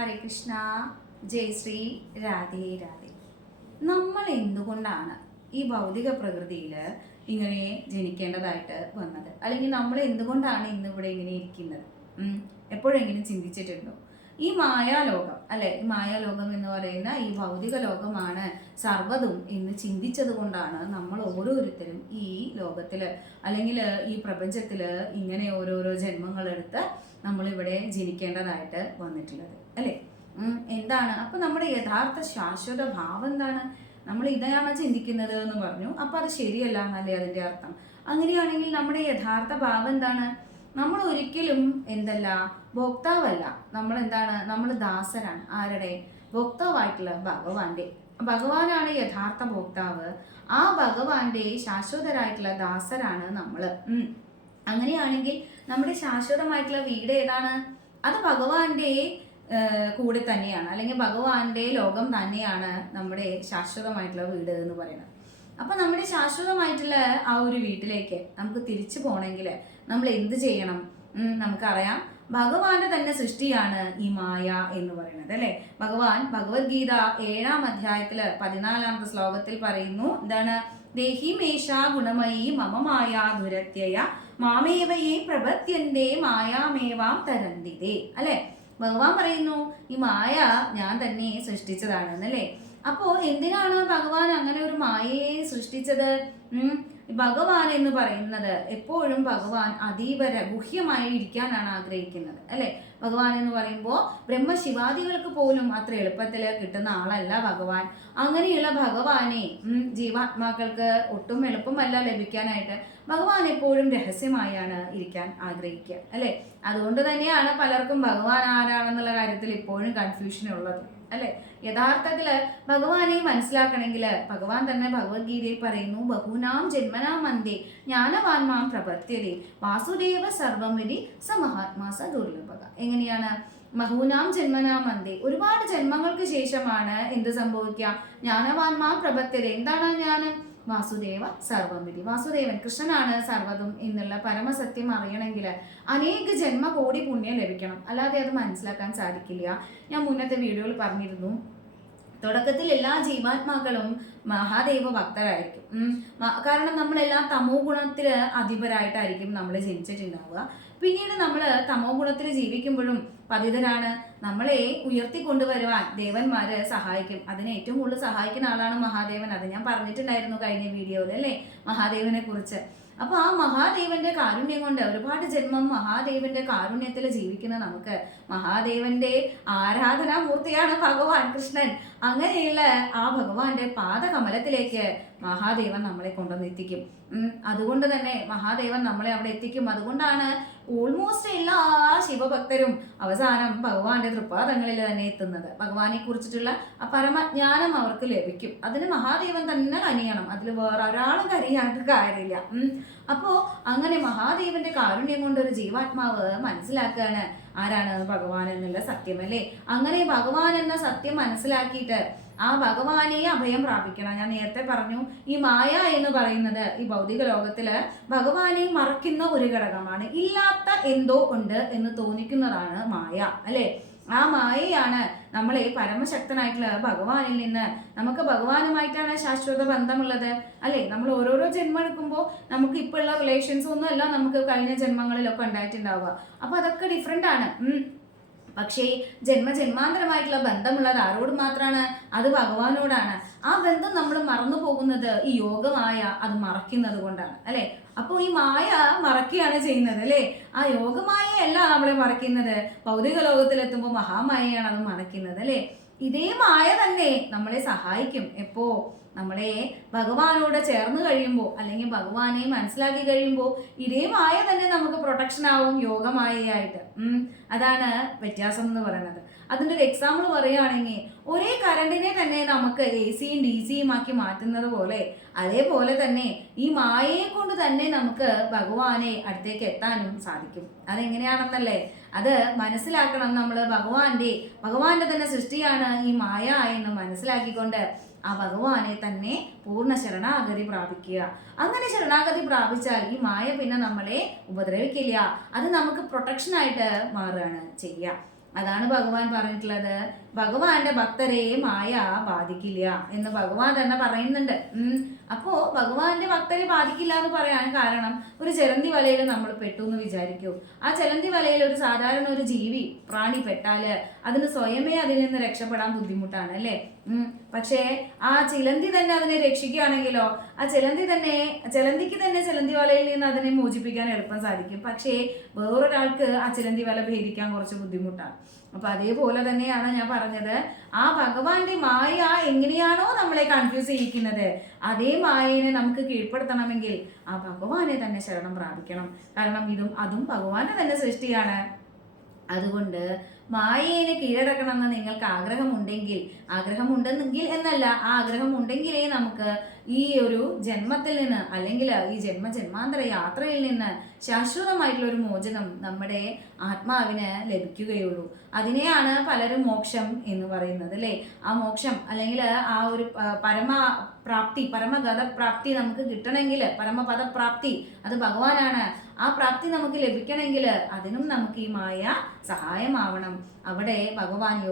ഹരേ കൃഷ്ണ, ജയ് ശ്രീ രാധേ രാധേ. നമ്മൾ എന്തുകൊണ്ടാണ് ഈ ഭൗതിക പ്രകൃതിയിൽ ഇങ്ങനെ ജനിക്കേണ്ടതായിട്ട് വന്നത്? അല്ലെങ്കിൽ നമ്മൾ എന്തുകൊണ്ടാണ് ഇന്നിവിടെ ഇങ്ങനെ ഇരിക്കുന്നത്? എപ്പോഴെങ്കിലും ചിന്തിച്ചിട്ടുണ്ടോ? ഈ മായാലോകം അല്ലെ, ഈ മായാലോകം എന്ന് പറയുന്ന ഈ ഭൗതിക ലോകമാണ് സർവ്വതും എന്ന് ചിന്തിച്ചത് കൊണ്ടാണ് നമ്മൾ ഓരോരുത്തരും ഈ ലോകത്തിൽ അല്ലെങ്കിൽ ഈ പ്രപഞ്ചത്തിൽ ഇങ്ങനെ ഓരോരോ ജന്മങ്ങളെടുത്ത് നമ്മളിവിടെ ജനിക്കേണ്ടതായിട്ട് വന്നിട്ടുള്ളത് അല്ലേ. എന്താണ് അപ്പൊ നമ്മുടെ യഥാർത്ഥ ശാശ്വത ഭാവം എന്താണ്? നമ്മൾ ഇതാണ് ചിന്തിക്കുന്നത് എന്ന് പറഞ്ഞു, അപ്പൊ അത് ശരിയല്ല എന്നല്ലേ അതിന്റെ അർത്ഥം? അങ്ങനെയാണെങ്കിൽ നമ്മുടെ യഥാർത്ഥ ഭാവം എന്താണ്? നമ്മൾ ഒരിക്കലും എന്തല്ല, ഭോക്താവല്ല. നമ്മൾ എന്താണ്? നമ്മൾ ദാസരാണ്. ആരുടെ? ഭോക്താവായിട്ടുള്ള ഭഗവാന്റെ. ഭഗവാനാണ് യഥാർത്ഥ ഭോക്താവ്. ആ ഭഗവാന്റെ ശാശ്വതരായിട്ടുള്ള ദാസരാണ് നമ്മള്. അങ്ങനെയാണെങ്കിൽ നമ്മുടെ ശാശ്വതമായിട്ടുള്ള വീട് ഏതാണ്? അത് ഭഗവാന്റെ കൂടെ തന്നെയാണ്, അല്ലെങ്കിൽ ഭഗവാന്റെ ലോകം തന്നെയാണ് നമ്മുടെ ശാശ്വതമായിട്ടുള്ള വീട് എന്ന് പറയുന്നത്. അപ്പൊ നമ്മുടെ ശാശ്വതമായിട്ടുള്ള ആ ഒരു വീട്ടിലേക്ക് നമുക്ക് തിരിച്ചു പോകണമെങ്കിൽ നമ്മൾ എന്ത് ചെയ്യണം? നമുക്കറിയാം, ഭഗവാന്റെ തന്നെ സൃഷ്ടിയാണ് ഈ മായ എന്ന് പറയുന്നത് അല്ലെ. ഭഗവാൻ ഭഗവത്ഗീത 7-ാം അധ്യായത്തില് 14-ാമത്തെ ശ്ലോകത്തിൽ പറയുന്നു, എന്താണ്? ദേഹി മേഷ ഗുണമയി മമ മായ ദുരത്യയ മാമേവയെ പ്രപത്യന്റെ മായാമേവാം തരന്തിതേ അല്ലെ. ഭഗവാൻ പറയുന്നു, ഈ മായ ഞാൻ തന്നെ സൃഷ്ടിച്ചതാണ് എന്നല്ലേ. അപ്പോ എന്തിനാണ് ഭഗവാൻ അങ്ങനെ ഒരു മായയെ സൃഷ്ടിച്ചത്? ഭഗവാൻ എന്ന് പറയുന്നത് എപ്പോഴും ഭഗവാൻ അതീവ ഗുഹ്യമായി ഇരിക്കാനാണ് ആഗ്രഹിക്കുന്നത് അല്ലെ. ഭഗവാൻ എന്ന് പറയുമ്പോൾ ബ്രഹ്മശിവാദികൾക്ക് പോലും അത്ര എളുപ്പത്തിൽ കിട്ടുന്ന ആളല്ല ഭഗവാൻ. അങ്ങനെയുള്ള ഭഗവാനെ ജീവാത്മാക്കൾക്ക് ഒട്ടും എളുപ്പമല്ല ലഭിക്കാനായിട്ട്. ഭഗവാൻ എപ്പോഴും രഹസ്യമായാണ് ഇരിക്കാൻ ആഗ്രഹിക്കുക അല്ലെ. അതുകൊണ്ട് തന്നെയാണ് പലർക്കും ഭഗവാൻ ആരാണെന്നുള്ള കാര്യത്തിൽ ഇപ്പോഴും കൺഫ്യൂഷൻ ഉള്ളത് അല്ലെ. യഥാർത്ഥത്തില് ഭഗവാനെ മനസ്സിലാക്കണമെങ്കിൽ ഭഗവാൻ തന്നെ ഭഗവത്ഗീതയിൽ പറയുന്നു, ബഹൂനാം ജന്മനാം അന്തേ ജ്ഞാനവാൻമാം പ്രപത്യതേ വാസുദേവ സർവമിതി സ മഹാത്മാ സ ദുർലഭക. എങ്ങനെയാണ്? ബഹൂനാം ജന്മനാം അന്തേ, ഒരുപാട് ജന്മങ്ങൾക്ക് ശേഷമാണ് എന്ത് സംഭവിക്കുക? ജ്ഞാനവാൻമാം പ്രപത്യത. എന്താണ് ജ്ഞാനം? വാസുദേവ സർവമിതി, വാസുദേവൻ കൃഷ്ണനാണ് സർവ്വതും എന്നുള്ള പരമസത്യം അറിയണമെങ്കിൽ അനേക ജന്മ കോടി പുണ്യം ലഭിക്കണം, അല്ലാതെ അത് മനസ്സിലാക്കാൻ സാധിക്കില്ല. ഞാൻ മുന്നത്തെ വീഡിയോയിൽ പറഞ്ഞിരുന്നു, തുടക്കത്തിൽ എല്ലാ ജീവാത്മാക്കളും മഹാദേവ ഭക്തരായിരിക്കും. കാരണം നമ്മളെല്ലാം തമോ ഗുണത്തില് അധിപരായിട്ടായിരിക്കും നമ്മൾ ജനിച്ചിട്ടുണ്ടാവുക. പിന്നീട് നമ്മൾ തമോ ഗുണത്തിൽ ജീവിക്കുമ്പോഴും പതിതരാണ്. നമ്മളെ ഉയർത്തിക്കൊണ്ടുവരുവാൻ ദേവന്മാര് സഹായിക്കും. അതിനെ ഏറ്റവും കൂടുതൽ സഹായിക്കുന്ന ആളാണ് മഹാദേവൻ. അത് ഞാൻ പറഞ്ഞിട്ടുണ്ടായിരുന്നു കഴിഞ്ഞ വീഡിയോയിൽ അല്ലേ, മഹാദേവനെ കുറിച്ച്. അപ്പൊ ആ മഹാദേവന്റെ കാരുണ്യം കൊണ്ട് ഒരുപാട് ജന്മം മഹാദേവന്റെ കാരുണ്യത്തിൽ ജീവിക്കുന്ന നമുക്ക് മഹാദേവന്റെ ആരാധനാമൂർത്തിയാണ് ഭഗവാൻ കൃഷ്ണൻ. അങ്ങനെയുള്ള ആ ഭഗവാന്റെ പാദകമലത്തിലേക്ക് മഹാദേവൻ നമ്മളെ കൊണ്ടുവന്നെത്തിക്കും. അതുകൊണ്ട് തന്നെ മഹാദേവൻ നമ്മളെ അവിടെ എത്തിക്കും. അതുകൊണ്ടാണ് ഓൾമോസ്റ്റ് എല്ലാ ശിവഭക്തരും അവസാനം ഭഗവാന്റെ തൃപ്പാദങ്ങളിൽ തന്നെ എത്തുന്നത്. ഭഗവാനെ കുറിച്ചിട്ടുള്ള ആ പരമജ്ഞാനം അവർക്ക് ലഭിക്കും. അതിന് മഹാദേവൻ തന്നെ കനിയണം, അതിൽ വേറെ ഒരാളും കനിയാണ്ട് കാര്യമില്ല. അപ്പോ അങ്ങനെ മഹാദേവന്റെ കാരുണ്യം കൊണ്ട് ഒരു ജീവാത്മാവ് മനസ്സിലാക്കുകയാണ് ആരാണ് ഭഗവാൻ എന്നുള്ള സത്യമല്ലേ. അങ്ങനെ ഭഗവാൻ എന്ന സത്യം മനസ്സിലാക്കിയിട്ട് ആ ഭഗവാനെ അഭയം പ്രാപിക്കണം. ഞാൻ നേരത്തെ പറഞ്ഞു, ഈ മായ എന്ന് പറയുന്നത് ഈ ഭൗതിക ലോകത്തില് ഭഗവാനെ മറക്കുന്ന ഒരു ഘടകമാണ്. ഇല്ലാത്ത എന്തോ ഉണ്ട് എന്ന് തോന്നിക്കുന്നതാണ് മായ അല്ലെ. ആ മായയാണ് നമ്മളെ പരമശക്തനായിട്ടുള്ള ഭഗവാനിൽ നിന്ന്, നമുക്ക് ഭഗവാനുമായിട്ടാണ് ശാശ്വത ബന്ധമുള്ളത് അല്ലെ. നമ്മൾ ഓരോരോ ജന്മം എടുക്കുമ്പോൾ നമുക്ക് ഇപ്പോൾ ഉള്ള റിലേഷൻസ് ഒന്നും അല്ല നമുക്ക് കഴിഞ്ഞ ജന്മങ്ങളിലൊക്കെ ഉണ്ടായിട്ടുണ്ടാവുക. അപ്പൊ അതൊക്കെ ഡിഫറെന്റ് ആണ്. പക്ഷേ ജന്മജന്മാന്തരമായിട്ടുള്ള ബന്ധമുള്ളത് ആരോട് മാത്രമാണ്? അത് ഭഗവാനോടാണ്. ആ ബന്ധം നമ്മൾ മറന്നു പോകുന്നത് ഈ യോഗമായ അത് മറക്കുന്നത് കൊണ്ടാണ് അല്ലെ. അപ്പോൾ ഈ മായ മറക്കുകയാണ് ചെയ്യുന്നത് അല്ലെ. ആ യോഗമായയല്ല നമ്മളെ മറക്കുന്നത്, ഭൗതിക ലോകത്തിലെത്തുമ്പോൾ മഹാമായയാണ് അത് മറക്കുന്നത് അല്ലെ. ഇതേ മായ തന്നെ നമ്മളെ സഹായിക്കും. എപ്പോ? നമ്മളെ ഭഗവാനോട് ചേർന്ന് കഴിയുമ്പോൾ, അല്ലെങ്കിൽ ഭഗവാനെ മനസ്സിലാക്കി കഴിയുമ്പോൾ ഇതേ മായ തന്നെ നമുക്ക് പ്രൊട്ടക്ഷൻ ആവും യോഗമായയായിട്ട്. അതാണ് വ്യത്യാസം എന്ന് പറയുന്നത്. അതിൻ്റെ ഒരു എക്സാമ്പിൾ പറയുകയാണെങ്കിൽ, ഒരേ കറണ്ടിനെ തന്നെ നമുക്ക് AC-യും DC-യും ആക്കി മാറ്റുന്നത് പോലെ, അതേപോലെ തന്നെ ഈ മായയെ കൊണ്ട് തന്നെ നമുക്ക് ഭഗവാനെ അടുത്തേക്ക് എത്താനും സാധിക്കും. അതെങ്ങനെയാണെന്നല്ലേ, അത് മനസ്സിലാക്കണം നമ്മൾ. ഭഗവാന്റെ തന്നെ സൃഷ്ടിയാണ് ഈ മായ എന്ന് മനസ്സിലാക്കിക്കൊണ്ട് ആ ഭഗവാനെ തന്നെ പൂർണ്ണ ശരണാഗതി പ്രാപിക്കുക. അങ്ങനെ ശരണാഗതി പ്രാപിച്ചാൽ ഈ മായ പിന്നെ നമ്മളെ ഉപദ്രവിക്കില്ല, അത് നമുക്ക് പ്രൊട്ടക്ഷൻ ആയിട്ട് മാറുകയാണ് ചെയ്യുക. അതാണ് ഭഗവാൻ പറഞ്ഞിട്ടുള്ളത്. ഭഗവാന്റെ ഭക്തരെ മായ ബാധിക്കില്ല എന്ന് ഭഗവാൻ തന്നെ പറയുന്നുണ്ട്. അപ്പോ ഭഗവാന്റെ ഭക്തരെ ബാധിക്കില്ല എന്ന് പറയാൻ കാരണം, ഒരു ചിലന്തി വലയിൽ നമ്മൾ പെട്ടു എന്ന് വിചാരിക്കൂ. ആ ചിലന്തി വലയിൽ ഒരു സാധാരണ ഒരു ജീവി പ്രാണി പെട്ടാല് അതിന് സ്വയമേ അതിൽ നിന്ന് രക്ഷപ്പെടാൻ ബുദ്ധിമുട്ടാണ് അല്ലേ. പക്ഷേ ആ ചിലന്തി തന്നെ അതിനെ രക്ഷിക്കുകയാണെങ്കിലോ, ആ ചിലന്തിക്ക് തന്നെ ചിലന്തി വലയിൽ നിന്ന് അതിനെ മോചിപ്പിക്കാൻ എളുപ്പം സാധിക്കും. പക്ഷേ വേറൊരാൾക്ക് ആ ചിലന്തി വല ഭേദിക്കാൻ കുറച്ച് ബുദ്ധിമുട്ടാണ്. അപ്പൊ അതേപോലെ തന്നെയാണ് ഞാൻ പറഞ്ഞത്, ആ ഭഗവാന്റെ മായ എങ്ങനെയാണോ നമ്മളെ കൺഫ്യൂസ് ചെയ്യിക്കുന്നത്, അതേ മായനെ നമുക്ക് കീഴ്പ്പെടുത്തണമെങ്കിൽ ആ ഭഗവാനെ തന്നെ ശരണം പ്രാപിക്കണം. കാരണം അതും ഭഗവാന്റെ തന്നെ സൃഷ്ടിയാണ്. അതുകൊണ്ട് മായയെ കീഴടക്കണമെന്ന് നിങ്ങൾക്ക് ആഗ്രഹമുണ്ടെങ്കിൽ എന്നല്ല, ആ ആഗ്രഹം ഉണ്ടെങ്കിലേ നമുക്ക് ഈ ഒരു ജന്മത്തിൽ നിന്ന്, അല്ലെങ്കിൽ ഈ ജന്മാന്തര യാത്രയിൽ നിന്ന് ശാശ്വതമായിട്ടുള്ള ഒരു മോചനം നമ്മുടെ ആത്മാവിന് ലഭിക്കുകയുള്ളൂ. അതിനെയാണ് പലരും മോക്ഷം എന്ന് പറയുന്നത് അല്ലേ. ആ മോക്ഷം അല്ലെങ്കിൽ ആ ഒരു പരമഗതപ്രാപ്തി നമുക്ക് കിട്ടണമെങ്കിൽ, പരമപദപ്രാപ്തി അത് ഭഗവാനാണ്. ആ പ്രാപ്തി നമുക്ക് ലഭിക്കണമെങ്കിൽ അതിനും നമുക്ക് ഈ മായ സഹായമാവണം. അവിടെ ഭഗവാന്റെ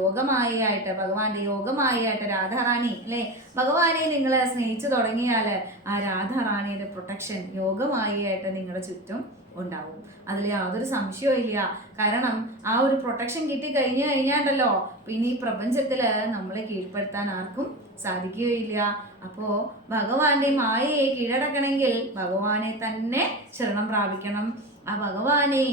യോഗമായിട്ട് രാധാറാണി അല്ലെ, ഭഗവാനെ നിങ്ങൾ സ്നേഹിച്ചു തുടങ്ങിയാൽ ആ രാധാറാണിയുടെ പ്രൊട്ടക്ഷൻ യോഗമായിട്ട് നിങ്ങളുടെ ചുറ്റും ഉണ്ടാവും. അതിൽ യാതൊരു സംശയവും ഇല്ല. കാരണം ആ ഒരു പ്രൊട്ടക്ഷൻ കഴിഞ്ഞാണ്ടല്ലോ പിന്നെ ഈ പ്രപഞ്ചത്തില് നമ്മളെ കീഴ്പ്പെടുത്താൻ ആർക്കും സാധിക്കുകയില്ല. അപ്പോ ഭഗവാന്റെ മായയെ കീഴടക്കണമെങ്കിൽ ഭഗവാനെ തന്നെ ശരണം പ്രാപിക്കണം. ആ ഭഗവാനെ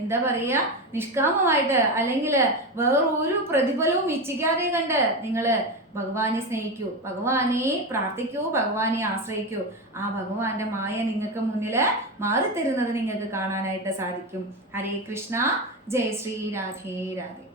എന്താ പറയുക, നിഷ്കാമമായിട്ട് അല്ലെങ്കിൽ വേറൊരു പ്രതിഫലവും ഇച്ഛിക്കാതെ കണ്ട് നിങ്ങൾ ഭഗവാനെ സ്നേഹിക്കൂ, ഭഗവാനെ പ്രാർത്ഥിക്കൂ, ഭഗവാനെ ആശ്രയിക്കൂ. ആ ഭഗവാന്റെ മായ നിങ്ങൾക്ക് മുന്നിൽ മാറിത്തരുന്നത് നിങ്ങൾക്ക് കാണാനായിട്ട് സാധിക്കും. ഹരേ കൃഷ്ണ, ജയ ശ്രീ രാധേ രാധേ.